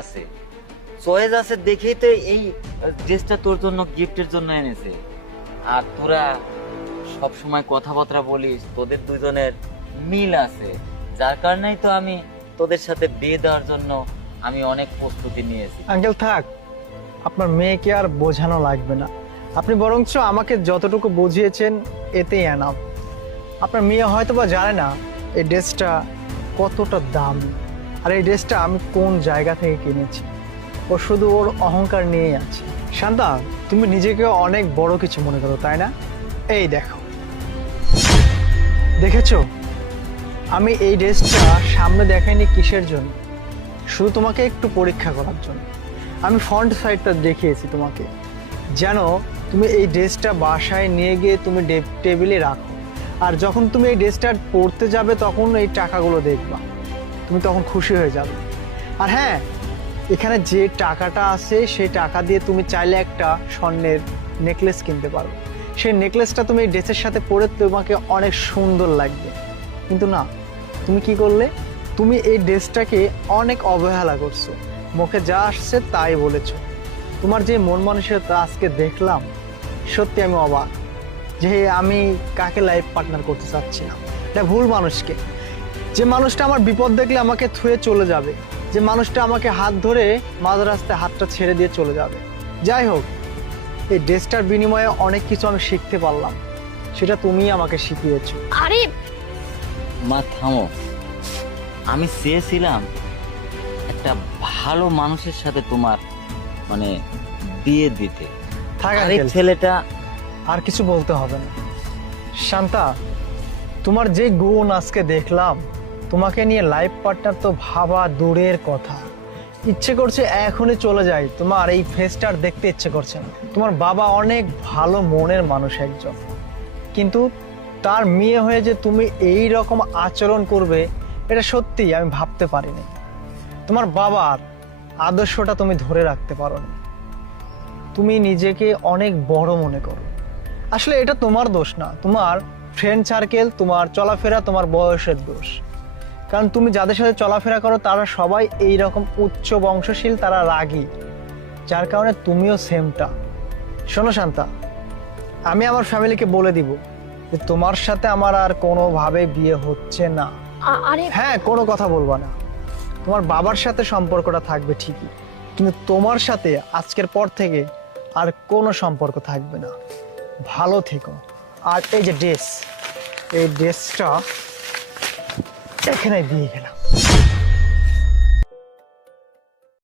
আছে, চয়েস আছে দেখেই তো এই ড্রেসটা তোর জন্য গিফটের জন্য এনেছে। আর তোরা সব সময় কথাবার্তা বলিস, তোদের দুজনের মিল আছে, যার কারণেই তো আমি তোদের সাথে বিয়ে দেওয়ার জন্য আমি অনেক প্রস্তুতি নিয়েছি। আঙ্কেল থাক, আপনার মেয়েকে আর বোঝানো লাগবে না। আপনি বরঞ্চ আমাকে যতটুকু বুঝিয়েছেন এতেই এনাফ। আপনার মেয়ে হয়তো বা জানে না এই ড্রেসটা কতটা দামি, আর এই ড্রেসটা আমি কোন জায়গা থেকে কিনেছি। ও শুধু ওর অহংকার নিয়েই আছে। শান্তা, তুমি নিজেকে অনেক বড় কিছু মনে করো, তাই না? এই দেখো, দেখেছো আমি এই ড্রেসটা সামনে দেখাইনি কিসের জন্য? শুধু তোমাকে একটু পরীক্ষা করার জন্য। আমি ফ্রন্ট সাইডটা দেখিয়েছি তোমাকে, যেন তুমি এই ড্রেসটা বাসায় নিয়ে গিয়ে তুমি টেবিলে রাখো, আর যখন তুমি এই ড্রেসটা পরতে যাবে তখন এই টাকাগুলো দেখবা, তুমি তখন খুশি হয়ে যাবে। আর হ্যাঁ, এখানে যে টাকাটা আছে সেই টাকা দিয়ে তুমি চাইলে একটা স্বর্ণের নেকলেস কিনতে পারো। সেই নেকলেসটা তুমি এই ড্রেসের সাথে পরে তোমাকে অনেক সুন্দর লাগবে। কিন্তু না, তুমি কি করলে? তুমি এই ড্রেসটাকে অনেক অবহেলা করছো, মুখে যা আসছে তাই বলেছো। তোমার যে মন মানসিকতা আজকে দেখলাম, সত্যি আমি অবাক যে আমি কাকে লাইফ পার্টনার করতে চাচ্ছি না। এটা ভুল মানুষকে, যে মানুষটা আমার বিপদ দেখলে আমাকে থুয়ে চলে যাবে, যে মানুষটা আমাকে হাত ধরে মাঝ রাস্তায় হাতটা ছেড়ে দিয়ে চলে যাবে। যাই হোক, এই ড্রেসটার বিনিময়ে অনেক কিছু আমি শিখতে পারলাম, সেটা তুমিই আমাকে শিখিয়েছো। আরে মা থামো, আমি চেয়েছিলাম একটা ভালো মানুষের সাথে তোমার মানে বিয়ে দিতে। থাক আর এই আঙ্কেল, ছেলেটা আর কিছু বলতে হবে না। শান্তা, তোমার যে গুণ আজকে দেখলাম, তোমাকে নিয়ে লাইফ পার্টনার তো ভাবা দূরের কথা। ইচ্ছে করছে এখনই চলে যাই, তোমার এই ফেসটা আর দেখতে ইচ্ছে করছে না। তোমার বাবা অনেক ভালো মনের মানুষ একজন, কিন্তু তার মেয়ে হয়ে যে তুমি এই রকম আচরণ করবে, এটা সত্যি আমি ভাবতে পারিনি। তোমার বাবার আদর্শটা তুমি ধরে রাখতে পারো না। তুমি নিজেকে অনেক বড় মনে করো। আসলে এটা তোমার দোষ না, তোমার ফ্রেন্ড সার্কেল, তোমার চলাফেরা, তোমার বয়সের দোষ। কারণ তুমি যাদের সাথে চলাফেরা করো তারা সবাই এই রকম উচ্চ বংশশীল, তারা রাগী, যার কারণে তুমিও সেমটা। শোনো শান্তা, আমি আমার ফ্যামিলিকে বলে দিব যে তোমার সাথে আমার আর কোনোভাবে বিয়ে হচ্ছে না। আরে হ্যাঁ, কোনো কথা বলবা না। তোমার বাবার সাথে সম্পর্কটা থাকবে ঠিকই, কিন্তু তোমার সাথে আজকের পর থেকে আর কোনো সম্পর্ক থাকবে না। ভালো থেকো। আর এই যে ড্রেস, এই ড্রেসটা এখানে দিয়ে গেলাম।